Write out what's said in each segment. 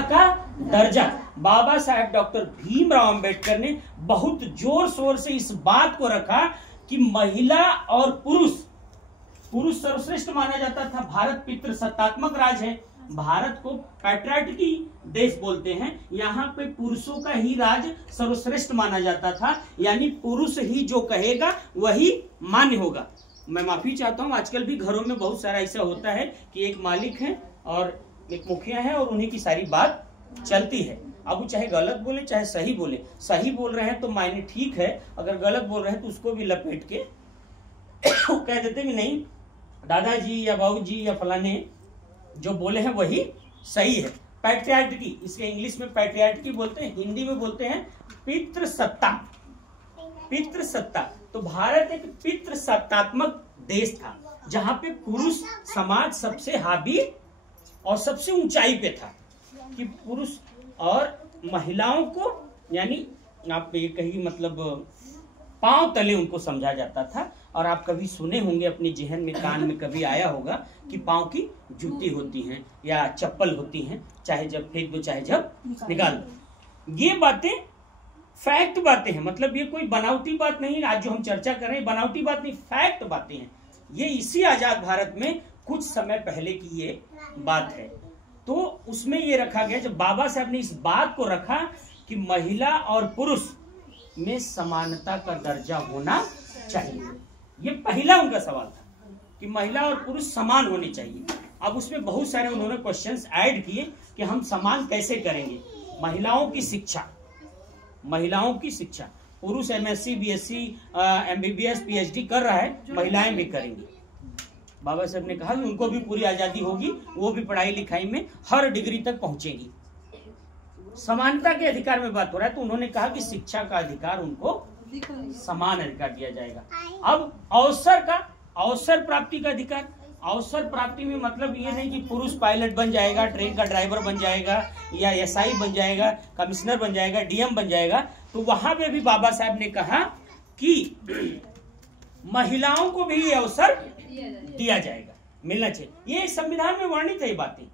समानता का दर्जा। बाबा साहेब डॉक्टर भीमराव अंबेडकर ने बहुत जोर शोर से इस बात को रखा कि महिला और पुरुष सर्वश्रेष्ठ माना जाता था। भारत पितृसत्तात्मक राज है, भारत को पैट्रियार्की देश बोलते हैं, यहाँ पे पुरुषों का ही राज सर्वश्रेष्ठ माना जाता था, यानी पुरुष ही जो कहेगा वही मान्य होगा। मैं माफी चाहता हूँ, आजकल भी घरों में बहुत सारा ऐसा होता है कि एक मालिक है और एक मुखिया है और उन्हीं की सारी बात चलती है। अब वो चाहे गलत बोले चाहे सही बोले, सही बोल रहे हैं तो मायने ठीक है, अगर गलत बोल रहे हैं तो उसको भी लपेट के कह देते भी नहीं, दादाजी या बाबूजी या फलाने जो बोले हैं वही सही है। पैट्रियार्की, इसके इंग्लिश में पैट्रियार्की बोलते हैं, हिंदी में बोलते हैं पितृसत्ता। तो भारत एक पितृसत्तात्मक देश था, जहां पे पुरुष समाज सबसे हावी और सबसे ऊंचाई पे था, कि पुरुष और महिलाओं को, यानी आप ये कहिए मतलब पांव तले उनको समझा जाता था। और आप कभी सुने होंगे अपने जहन में, कान में कभी आया होगा कि पांव की जूती होती हैं या चप्पल होती हैं, चाहे जब फेंक दो चाहे जब निकाल दो। ये बातें फैक्ट बातें हैं, मतलब ये कोई बनावटी बात नहीं। आज जो हम चर्चा कर रहे हैं बनावटी बात नहीं, फैक्ट बातें हैं। ये इसी आजाद भारत में कुछ समय पहले की ये बात है। तो उसमें ये रखा गया, जब बाबा साहब ने इस बात को रखा कि महिला और पुरुष में समानता का दर्जा होना चाहिए, ये पहला उनका सवाल था कि महिला और पुरुष समान होने चाहिए। अब उसमें बहुत सारे उन्होंने क्वेश्चंस ऐड किए कि हम समान कैसे करेंगे। महिलाओं की शिक्षा, पुरुष MSc BSc MBBS PhD कर रहा है, महिलाएं भी करेंगी। बाबा साहब ने कहा कि उनको भी पूरी आजादी होगी, वो भी पढ़ाई लिखाई में हर डिग्री तक पहुंचेंगी। समानता के अधिकार में बात हो रहा है, तो उन्होंने कहा कि शिक्षा का अधिकार उनको समान अधिकार दिया जाएगा। अब अवसर प्राप्ति का अधिकार, अवसर प्राप्ति में मतलब ये नहीं कि पुरुष पायलट बन जाएगा, ट्रेन का ड्राइवर बन जाएगा, या SI बन जाएगा, कमिश्नर बन जाएगा, DM बन जाएगा। तो वहां पे भी बाबा साहब ने कहा कि महिलाओं को भी ये अवसर दिया जाएगा, मिलना चाहिए। ये संविधान में वर्णित है, ये बातें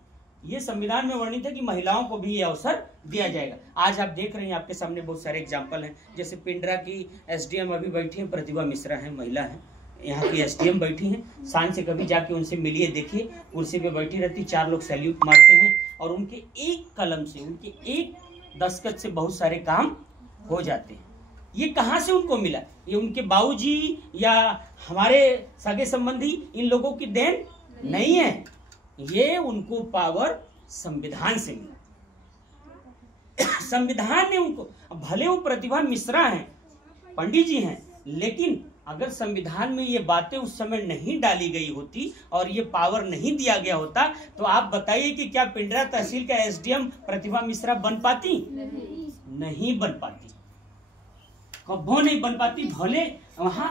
ये संविधान में वर्णित है कि महिलाओं को भी ये अवसर दिया जाएगा। आज आप देख रहे हैं, आपके सामने बहुत सारे एग्जाम्पल हैं, जैसे पिंडरा की SDM अभी बैठी है, प्रतिभा मिश्रा है, महिला है, यहाँ की SDM बैठी हैं। शान से कभी जाके उनसे मिलिए, देखिए कुर्सी पे बैठी रहती, 4 लोग सैल्यूट मारते हैं और उनके एक कलम से, उनके एक दस्तखत से बहुत सारे काम हो जाते हैं। ये कहाँ से उनको मिला? ये उनके बाबूजी या हमारे सगे संबंधी इन लोगों की देन नहीं है, ये उनको पावर संविधान से मिला। संविधान ने उनको, भले वो प्रतिभा मिश्रा हैं, पंडित जी हैं, लेकिन अगर संविधान में ये बातें उस समय नहीं डाली गई होती और ये पावर नहीं दिया गया होता, तो आप बताइए कि क्या पिंडरा तहसील का SDM प्रतिभा मिश्रा बन पाती? नहीं बन पाती, कभी नहीं बन पाती। भले वहां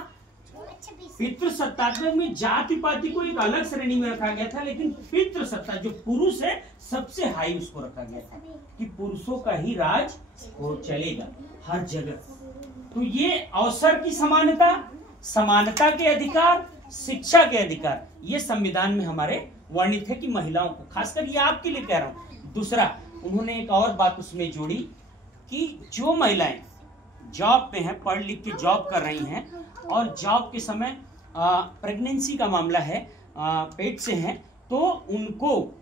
पितृसत्तात्मक में जाति पाति को एक अलग श्रेणी में रखा गया था, लेकिन पितृसत्ता जो पुरुष है सबसे हाई उसको रखा गया था कि पुरुषों का ही राज हो चलेगा हर जगह। तो ये अवसर की समानता, समानता के अधिकार, शिक्षा के अधिकार, ये संविधान में हमारे वर्णित है कि महिलाओं को, खासकर ये आपके लिए कह रहा हूं। दूसरा, उन्होंने एक और बात उसमें जोड़ी कि जो महिलाएं जॉब पे हैं, पढ़ लिख के जॉब कर रही हैं और जॉब के समय प्रेगनेंसी का मामला है, पेट से हैं, तो उनको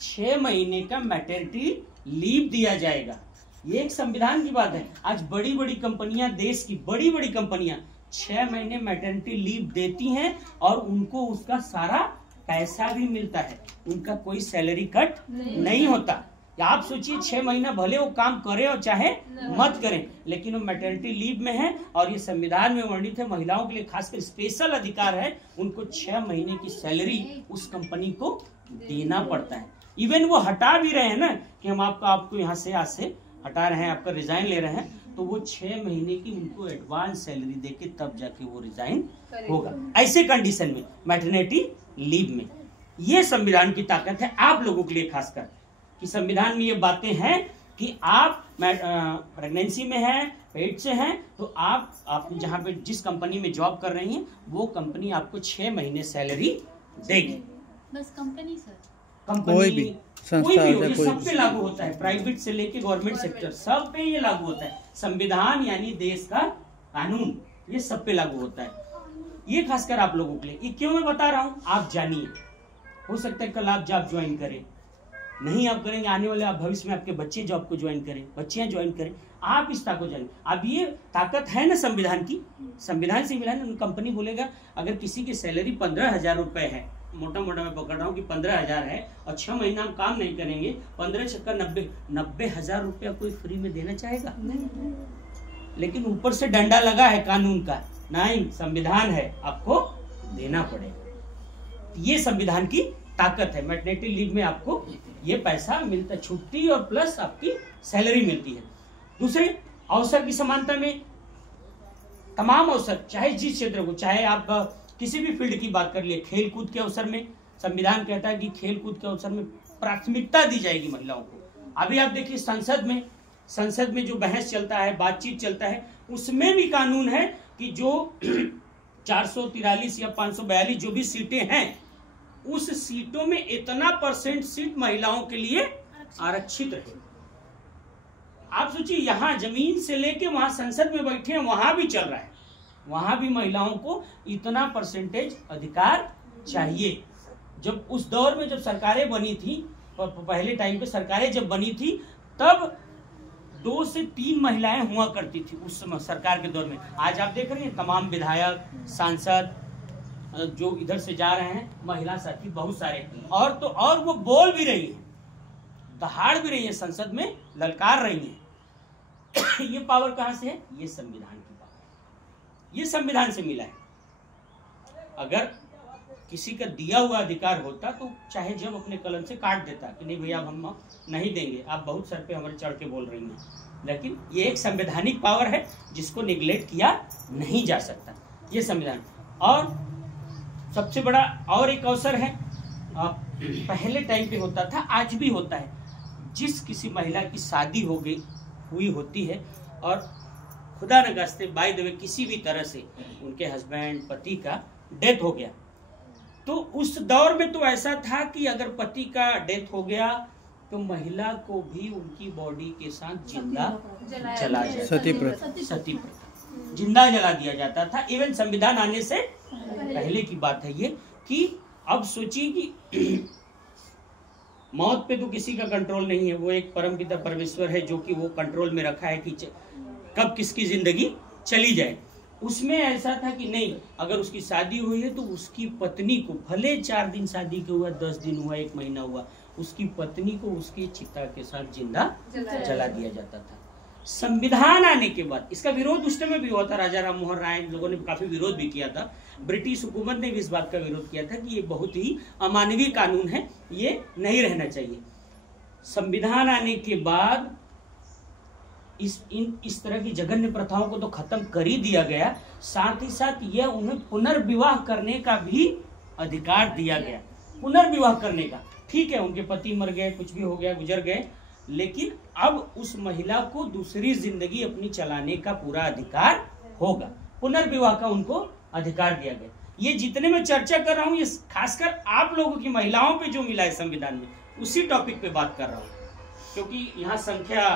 6 महीने का मैटरनिटी लीव दिया जाएगा। ये एक संविधान की बात है। आज बड़ी बड़ी कंपनियां, देश की बड़ी बड़ी कंपनियां 6 महीने मैटरनिटी लीव देती हैं और उनको उसका सारा पैसा भी मिलता है, उनका कोई सैलरी कट नहीं होता। आप सोचिए 6 महीना भले वो काम करे और चाहे मत करें, लेकिन वो मैटरनिटी लीव में है और ये संविधान में वर्णित है। महिलाओं के लिए खासकर स्पेशल अधिकार है, उनको 6 महीने की सैलरी उस कंपनी को देना पड़ता है। इवन वो हटा भी रहे हैं ना कि हम आपको यहाँ से आज से हटा रहे हैं, आपका रिजाइन ले रहे हैं, तो वो 6 महीने की उनको एडवांस सैलरी देके तब जाके वो रिजाइन होगा। ऐसे कंडीशन में मैटरनिटी लीव में, ये संविधान की ताकत है आप लोगों के लिए खासकर, कि संविधान में ये बातें हैं कि आप प्रेगनेंसी में हैं, पेट से हैं, तो आप जहां पे जिस कंपनी में जॉब कर रही हैं वो कंपनी आपको 6 महीने सैलरी देगी। बस कंपनी सर, कंपनी, कोई भी हो, ये सब पे लागू होता है, प्राइवेट से लेके गवर्नमेंट सेक्टर सब पे ये लागू होता है। संविधान यानी देश का कानून, ये सब पे लागू होता है। ये खासकर आप लोगों के लिए, ये क्यों मैं बता रहा हूँ आप जानिए। हो सकता है कल आप जॉब ज्वाइन करें, नहीं आप करेंगे, आने वाले आप भविष्य में आपके बच्चे जॉब को ज्वाइन करें, बच्चियां ज्वाइन करें, आप इस ताकत जानिए। अब ये ताकत है ना संविधान की, संविधान से मिला ना। कंपनी बोलेगा अगर किसी की सैलरी 15,000 रुपए है, मोटा मोटा मैं पकड़ रहा हूँ कि 15,000 है और 6 महीना हम काम नहीं करेंगे, 15 छक्का 90,000 रुपया कोई फ्री में देना चाहेगा? लेकिन ऊपर से डंडा लगा है कानून का, नहीं संविधान है, आपको देना पड़ेगा। ये संविधान की ताकत है। मैटरनिटी लीव में आपको ये पैसा मिलता है, छुट्टी और प्लस आपकी सैलरी मिलती है। दूसरे, अवसर की समानता में तमाम अवसर, चाहे जिस क्षेत्र को, चाहे आप किसी भी फील्ड की बात कर लिए, खेल कूद के अवसर में संविधान कहता है कि खेल कूद के अवसर में प्राथमिकता दी जाएगी महिलाओं को। अभी आप देखिए संसद में जो बहस चलता है, बातचीत चलता है, उसमें भी कानून है कि जो 443 या 542 जो भी सीटें हैं, उस सीटों में इतना % सीट महिलाओं के लिए आरक्षित रहे। आप सोचिए, यहां जमीन से लेके वहां संसद में बैठे हैं, वहां भी चल रहा है, वहां भी महिलाओं को इतना % अधिकार चाहिए। जब उस दौर में जब सरकारें बनी थी, पहले टाइम पे सरकारें जब बनी थी, तब 2 से 3 महिलाएं हुआ करती थी उस समय सरकार के दौर में। आज आप देख रहे हैं तमाम विधायक, सांसद जो इधर से जा रहे हैं, महिला साथी बहुत सारे, और तो और वो बोल भी रही है, दहाड़ भी रही है, संसद में ललकार रही है। ये पावर कहां से है? ये संविधान की पावर, ये संविधान से मिला है। अगर किसी का दिया हुआ अधिकार होता तो चाहे जब अपने कलम से काट देता कि नहीं भैया हम नहीं देंगे, आप बहुत सर पे हमारे चढ़ के बोल रही हैं। लेकिन ये एक संवैधानिक पावर है जिसको निगलेक्ट किया नहीं जा सकता, ये संविधान। और सबसे बड़ा और एक अवसर है, पहले टाइम पे होता था, आज भी होता है, जिस किसी महिला की शादी हुई होती है और खुदा न खास्ते बाय द वे किसी भी तरह से उनके हस्बैंड, पति का डेथ हो गया, तो उस दौर में तो ऐसा था कि अगर पति का डेथ हो गया तो महिला को भी उनकी बॉडी के साथ जिंदा जला जाता, सती प्रथा, जिंदा जला दिया जाता था। इवन संविधान आने से पहले की बात है ये, कि अब सोचिए कि मौत पे तो किसी का कंट्रोल नहीं है, वो एक परमपिता परमेश्वर है जो कि वो कंट्रोल में रखा है कि कब किसकी जिंदगी चली जाए। उसमें ऐसा था कि नहीं, अगर उसकी शादी हुई है तो उसकी पत्नी को, भले 4 दिन शादी के हुआ, 10 दिन हुआ, 1 महीना हुआ, उसकी पत्नी को उसके चिता के साथ जिंदा जला दिया जाता था। संविधान आने के बाद इसका विरोध उस समय भी हुआ था, राजा राम मोहन राय लोगों ने काफी विरोध भी किया था, ब्रिटिश हुकूमत ने भी इस बात का विरोध किया था कि ये बहुत ही अमानवीय कानून है, ये नहीं रहना चाहिए। संविधान आने के बाद इस तरह की जघन्य प्रथाओं को तो खत्म कर ही दिया गया, साथ ही साथ यह उन्हें पुनर्विवाह करने का भी अधिकार दिया गया। पुनर्विवाह करने का, ठीक है उनके पति मर गए, कुछ भी हो गया, गुजर गए, लेकिन अब उस महिला को दूसरी जिंदगी अपनी चलाने का पूरा अधिकार होगा, पुनर्विवाह का उनको अधिकार दिया गया। ये जितने मैं चर्चा कर रहा हूँ, ये खासकर आप लोगों की महिलाओं पे जो मिला है संविधान में, उसी टॉपिक पे बात कर रहा हूँ, क्योंकि यहाँ संख्या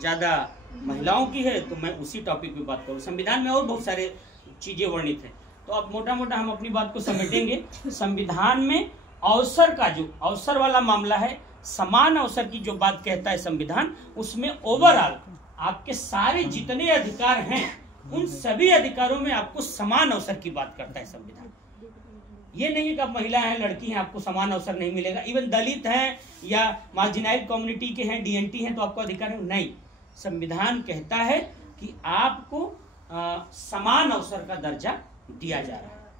ज्यादा महिलाओं की है तो मैं उसी टॉपिक पे बात करूँ। संविधान में और बहुत सारे चीजें वर्णित है, तो अब मोटा मोटा हम अपनी बात को समेटेंगे। संविधान में अवसर का, जो अवसर वाला मामला है, समान अवसर की जो बात कहता है संविधान, उसमें ओवरऑल आपके सारे जितने अधिकार हैं, उन सभी अधिकारों में आपको समान अवसर की बात करता है संविधान। ये नहीं है कि आप महिला हैं, लड़की हैं, आपको समान अवसर नहीं मिलेगा। इवन दलित हैं या मार्जिनाइज्ड कम्युनिटी के हैं, डीएनटी हैं, तो आपको अधिकार है, नहीं। संविधान कहता है कि आपको समान अवसर का दर्जा दिया जा रहा है,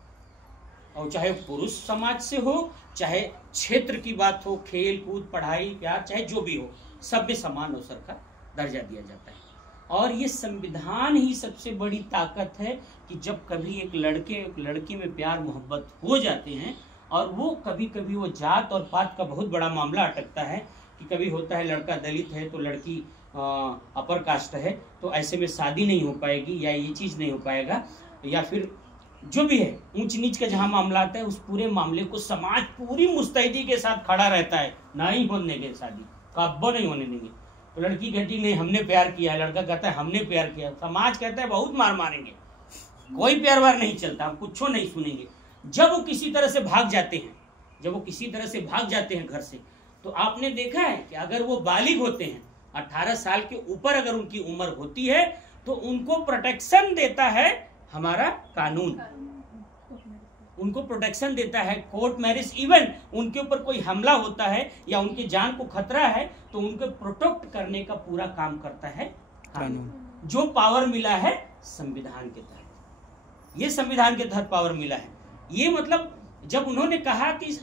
और चाहे पुरुष समाज से हो, चाहे क्षेत्र की बात हो, खेल कूद, पढ़ाई, प्यार, चाहे जो भी हो, सब में समान अवसर का दर्जा दिया जाता है। और ये संविधान ही सबसे बड़ी ताकत है कि जब कभी एक लड़के एक लड़की में प्यार मोहब्बत हो जाते हैं, और वो कभी कभी वो जात और पात का बहुत बड़ा मामला अटकता है, कि कभी होता है लड़का दलित है तो लड़की अपर कास्ट है, तो ऐसे में शादी नहीं हो पाएगी, या ये चीज़ नहीं हो पाएगा, या फिर जो भी है ऊंच नीच का जहां मामला आता है, उस पूरे मामले को समाज पूरी मुस्तैदी के साथ खड़ा रहता है, ना ही होने देंगे शादी, कब्बो नहीं होने देंगे। तो लड़की कहती नहीं हमने प्यार किया, लड़का कहता है हमने प्यार किया, समाज कहता है बहुत मार मारेंगे, कोई प्यार वार नहीं चलता, हम कुछ नहीं सुनेंगे। जब वो किसी तरह से भाग जाते हैं, जब वो किसी तरह से भाग जाते हैं घर से, तो आपने देखा है कि अगर वो बालिग होते हैं, 18 साल के ऊपर अगर उनकी उम्र होती है, तो उनको प्रोटेक्शन देता है हमारा कानून, उनको प्रोटेक्शन देता है कोर्ट मैरिज। इवन उनके ऊपर कोई हमला होता है या उनकी जान को खतरा है, तो उनको प्रोटेक्ट करने का पूरा काम करता है कानून, जो पावर मिला है संविधान के तहत। ये संविधान के तहत पावर मिला है। ये मतलब जब उन्होंने कहा कि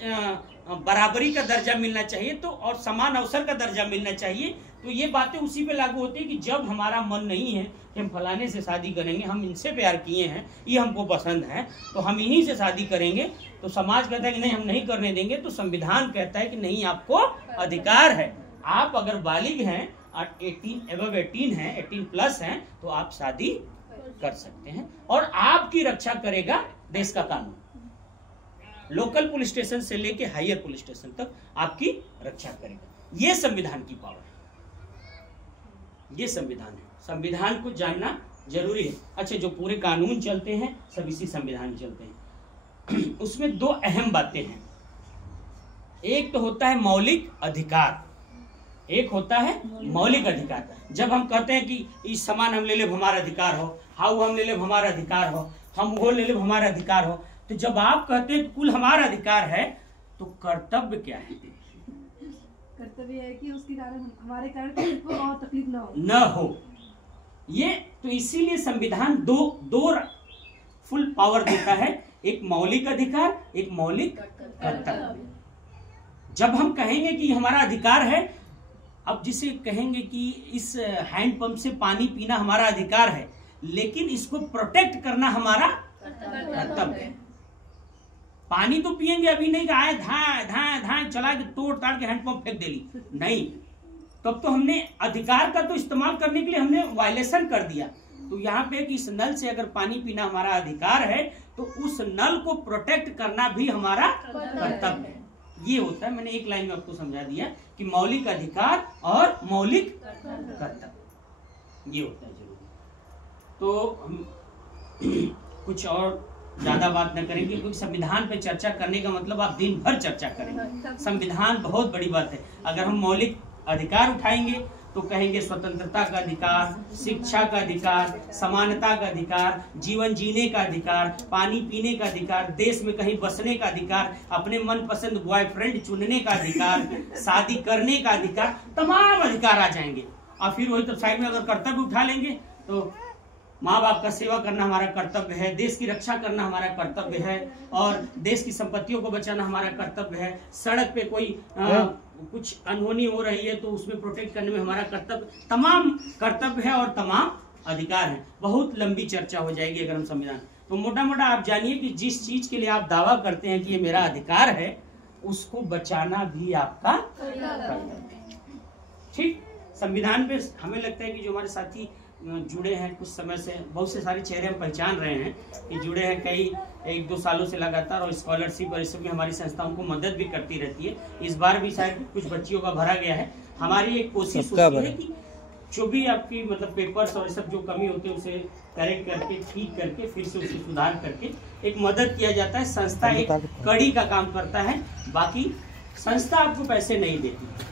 बराबरी का दर्जा मिलना चाहिए तो और समान अवसर का दर्जा मिलना चाहिए, तो ये बातें उसी पे लागू होती है कि जब हमारा मन नहीं है कि हम फलाने से शादी करेंगे, हम इनसे प्यार किए हैं, ये हमको पसंद है, तो हम इन्हीं से शादी करेंगे, तो समाज कहता है कि नहीं हम नहीं करने देंगे, तो संविधान कहता है कि नहीं आपको अधिकार है, आप अगर बालिग हैं 18 हैं 18+ हैं, तो आप शादी कर सकते हैं और आपकी रक्षा करेगा देश का कानून। लोकल पुलिस स्टेशन से लेके हायर पुलिस स्टेशन तक आपकी रक्षा करेगा। ये संविधान की पावर है, ये संविधान है। संविधान को जानना जरूरी है। अच्छा, जो पूरे कानून चलते हैं सब इसी संविधान चलते हैं। उसमें 2 अहम बातें हैं। एक तो होता है मौलिक अधिकार, एक होता है मौलिक अधिकार। जब हम कहते हैं कि इस सामान हम ले ले हमारा अधिकार हो, हाउ हम ले ले हमारा अधिकार हो, हम वो ले ले हमारा अधिकार हो, तो जब आप कहते हैं कुल हमारा अधिकार है, तो कर्तव्य क्या है? कर्तव्य है कि उसके कारण हमारे कारण को और तकलीफ न हो। ये तो इसीलिए संविधान दो फुल पावर देता है, एक मौलिक अधिकार, एक मौलिक कर्तव्य। जब हम कहेंगे कि हमारा अधिकार है, अब जिसे कहेंगे कि इस हैंडपंप से पानी पीना हमारा अधिकार है, लेकिन इसको प्रोटेक्ट करना हमारा कर्तव्य है। पानी तो पिएंगे, अभी नहीं कि आए धाए धाए धाए चला के तोड़ ताड़ के हैंडपंप फेंक देली, नहीं, तब तो हमने अधिकार का तो इस्तेमाल करने के लिए हमने वायलेशन कर दिया। तो यहाँ पे कि इस नल से अगर पानी पीना हमारा अधिकार है, तो उस नल को प्रोटेक्ट करना भी हमारा कर्तव्य है। ये होता है, मैंने एक लाइन में आपको समझा दिया कि मौलिक अधिकार और मौलिक कर्तव्य, ये होता है जरूरी। तो हम कुछ और ज्यादा बात न करेंगे, क्योंकि संविधान पे चर्चा करने का मतलब आप दिन भर चर्चा करेंगे। संविधान बहुत बड़ी बात है। अगर हम मौलिक अधिकार उठाएंगे तो कहेंगे स्वतंत्रता का अधिकार, शिक्षा का अधिकार, समानता का अधिकार, जीवन जीने का अधिकार, पानी पीने का अधिकार, देश में कहीं बसने का अधिकार, अपने मनपसंद बॉयफ्रेंड चुनने का अधिकार, शादी करने का अधिकार, तमाम अधिकार आ जाएंगे। और फिर वही तो साइड में अगर कर्तव्य उठा लेंगे, तो माँ बाप का सेवा करना हमारा कर्तव्य है, देश की रक्षा करना हमारा कर्तव्य है, और देश की संपत्तियों को बचाना हमारा कर्तव्य है। सड़क पे कोई कुछ अनहोनी हो रही है तो उसमें प्रोटेक्ट करने में हमारा कर्तव्य, तमाम कर्तव्य है और तमाम अधिकार है। बहुत लंबी चर्चा हो जाएगी अगर हम संविधान, तो मोटा मोटा आप जानिए कि जिस चीज के लिए आप दावा करते हैं कि ये मेरा अधिकार है, उसको बचाना भी आपका कर्तव्य है। ठीक, संविधान पे हमें लगता है कि जो हमारे साथी जुड़े हैं कुछ समय से, बहुत से सारे चेहरे हम पहचान रहे हैं कि जुड़े हैं कई 1-2 सालों से लगातार, और स्कॉलरशिप और इस सब में हमारी संस्थाओं को मदद भी करती रहती है। इस बार भी शायद कुछ बच्चियों का भरा गया है। हमारी एक कोशिश होती है कि जो भी आपकी मतलब पेपर्स और सब जो कमी होती है उसे करेक्ट करके, ठीक करके, फिर से उसे सुधार करके एक मदद किया जाता है। संस्था एक कड़ी का काम करता है, बाकी संस्था आपको पैसे नहीं देती।